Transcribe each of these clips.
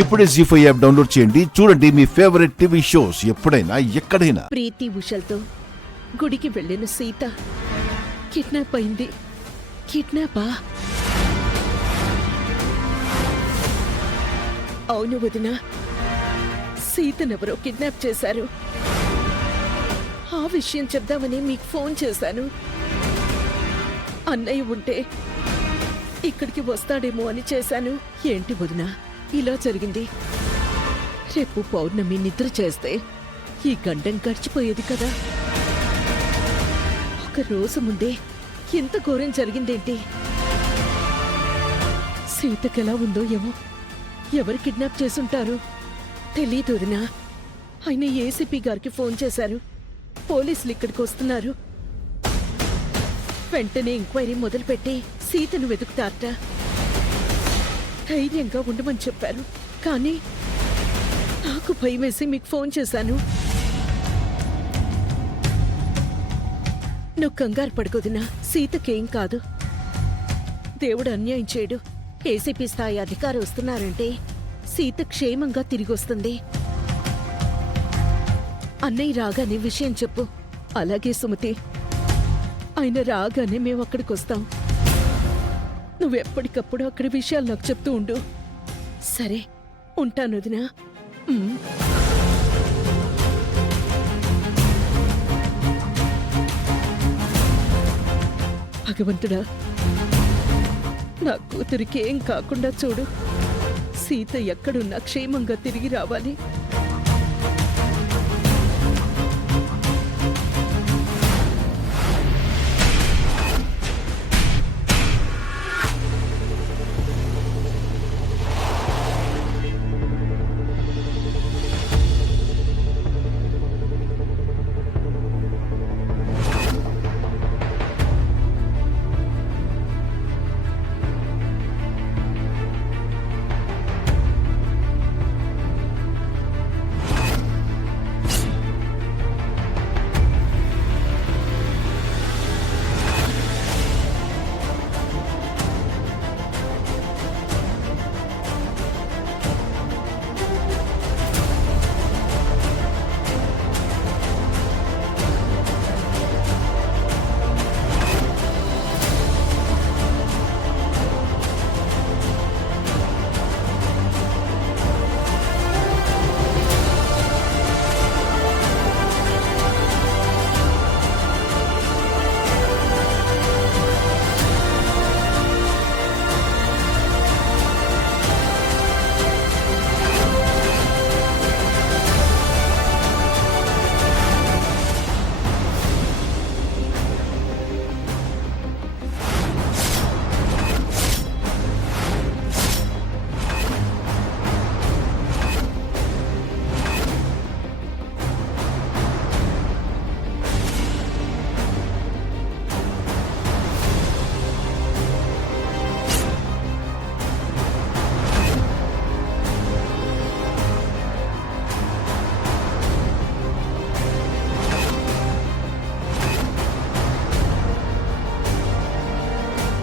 ఇప్పుడే జీ5 app download చేయండి. చూడండి మీ ఫేవరెట్ టీవీ షోస్ ఎప్పుడైనా ఎక్కడైనా. ప్రీతి ఉషల్తో గుడికి వెళ్ళిన సీత కిడ్నాప్ అయింది. కిడ్నాపా? అవును వదినా, సీతనెవరో కిడ్నాప్ చేశారు. ఆ విషయం చెప్దామని మీకు ఫోన్ చేశాను. అన్నయ్య ఉంటే ఇక్కడికి వస్తాడేమో అని చేశాను. ఏంటి వదినా ఇలా జరిగింది? రేపు పౌర్ణమి నిద్ర చేస్తే ఈ గండం గడిచిపోయేది కదా. ఒక రోజు ముందే ఎంత ఘోరం జరిగిందేంటి? సీతకెలా ఉందో ఏమో. ఎవరు కిడ్నాప్ చేసుంటారు తెలీదు వదినా. ఆయన ఏసీపీ గారికి ఫోన్ చేశారు. పోలీసులు ఇక్కడికి వస్తున్నారు. వెంటనే ఎంక్వైరీ మొదలుపెట్టి సీతను వెతుకుతారట. ధైర్యంగా ఉండమని చెప్పారు. కానీ నాకు భయం వేసి మీకు ఫోన్ చేశాను. నువ్వు కంగారు పడుకోదినా, సీతకేం కాదు. దేవుడు అన్యాయం చేయడు. ఏసీపీ స్థాయి అధికారి వస్తున్నారంటే సీత క్షేమంగా తిరిగి వస్తుంది. అన్నయ్య రాగానే విషయం చెప్పు. అలాగే సుమతి, ఆయన రాగానే మేము అక్కడికి వస్తాం. నువ్వెప్పటికప్పుడు అక్కడి విషయాలు నాకు చెప్తూ ఉండు. సరే, ఉంటాను వదినా. భగవంతుడా, నా కూతురికి ఏం కాకుండా చూడు. సీత ఎక్కడున్నా క్షేమంగా తిరిగి రావాలి.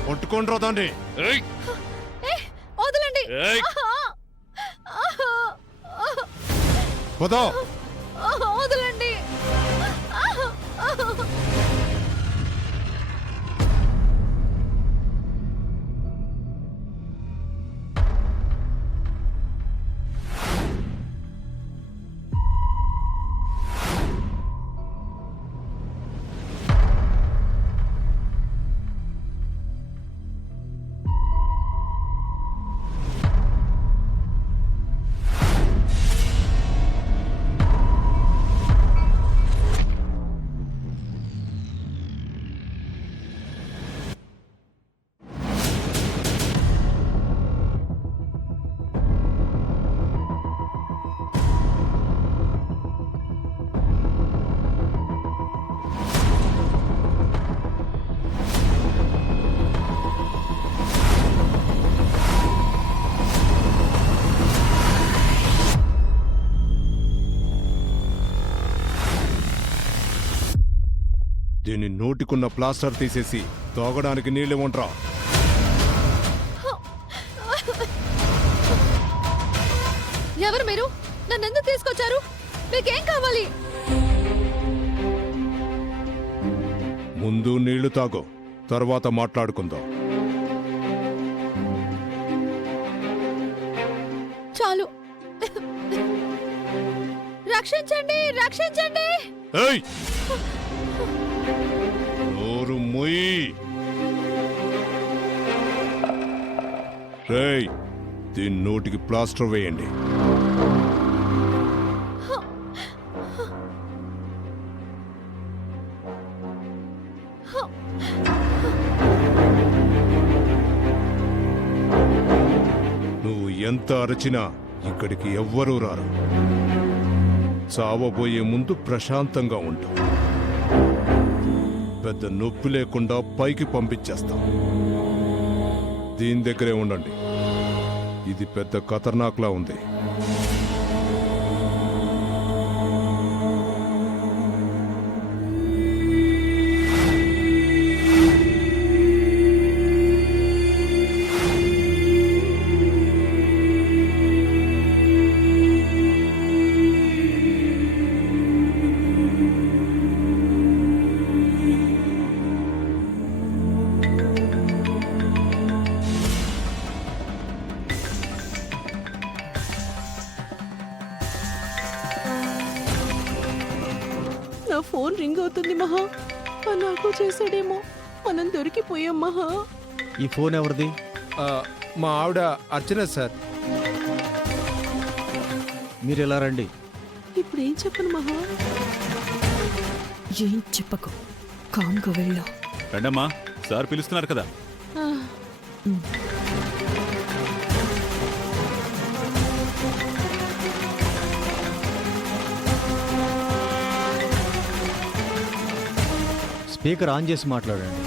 పట్టుకోండి. వదలండి. వదలండి. దీని నోటికున్న ప్లాస్టర్ తీసేసి తాగడానికి నీళ్ళు ఇవ్వంట్రా. ఎవరు మీరు? నన్ను ఎందుకు తీసుకొచ్చారు? మీకేం కావాలి? ముందు నీళ్లు తాగు, తర్వాత మాట్లాడుకుందాం. చాలు. రక్షించండి, రక్షించండి. ఏయ్! నోరు మొయ్యి. రేయ్, దీని నోటికి ప్లాస్టర్ వేయండి. నువ్వు ఎంత అరచినా ఇక్కడికి ఎవ్వరూ రారు. చావబోయే ముందు ప్రశాంతంగా ఉంటాం. పెద్ద నొప్పి లేకుండా పైకి పంపించేస్తాం. దీని దగ్గరే ఉండండి. ఇది పెద్ద ఖతర్నాక్లా ఉంది. నా ఫోన్ రింగ్ అవుతుంది మహా. నాకు చేశాడేమో. మనం దొరికిపోయాం మహా. ఈ ఫోన్ ఎవరిది? మా ఆవిడ అర్చన సార్. మీరు ఎలా రండి. ఇప్పుడు ఏం చెప్పను మహా? ఏం చెప్పకు, కామ్గా వెళ్ళా. రండమ్మా, సార్ పిలుస్తున్నారు కదా. స్పీకర్ ఆన్ చేసి మాట్లాడండి.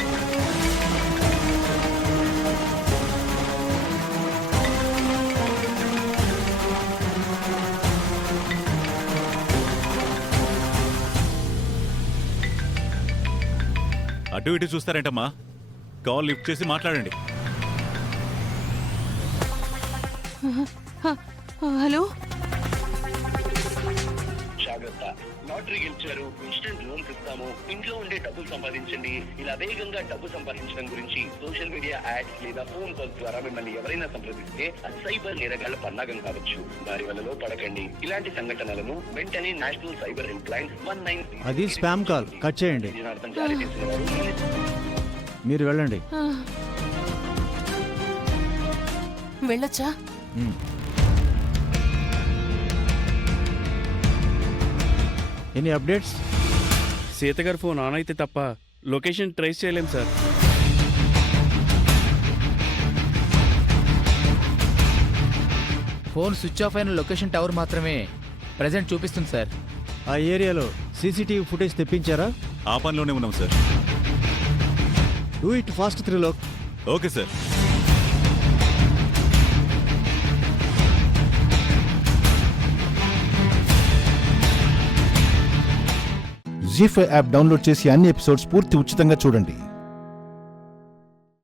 అటు ఇటు చూస్తారేంటమ్మా, కాల్ లిఫ్ట్ చేసి మాట్లాడండి. హలో, జాగ్రత్త, లాటరీ గెలిచారు, ఇన్స్టెంట్ లోన్స్ ఇస్తాము, ఇంట్లో ఉండే డబ్బులు సంపాదించండి. ఇలా వేగంగా డబ్బు సంపాదించడం గురించి సోషల్ మీడియా యాడ్స్ లేదా ఫోన్ కాల్స్ ద్వారా మిమ్మల్ని ఎవరైనా సంప్రదిస్తే అది సైబర్ నేరగాళ్ల పన్నాగం కావచ్చు. వారి వలలో పడకండి. ఇలాంటి సంఘటనలను వెంటనే నేషనల్ సైబర్ హెల్ప్ లైన్ 19 అది స్పామ్ కాల్. కట్ చేయండి. జనార్దన్ జారీ చేసిన వారు మీరు వెళ్ళండి. వెళ్ళొచ్చా? Any updates? సీత గారి ఫోన్ ఆన్ అయితే తప్ప లొకేషన్ ట్రేస్ చేయలేం సార్. ఫోన్ స్విచ్ ఆఫ్ అయిన లొకేషన్ టవర్ మాత్రమే ప్రెజెంట్ చూపిస్తుంది సార్. ఆ ఏరియాలో సీసీటీవీ ఫుటేజ్ తెప్పించారా? ఆ పనిలోనే ఉన్నాం sir. Do it fast Trilok. Okay sir. ZEE5 app download చేసి అన్ని ఎపిసోడ్స్ పూర్తి ఉచితంగా చూడండి.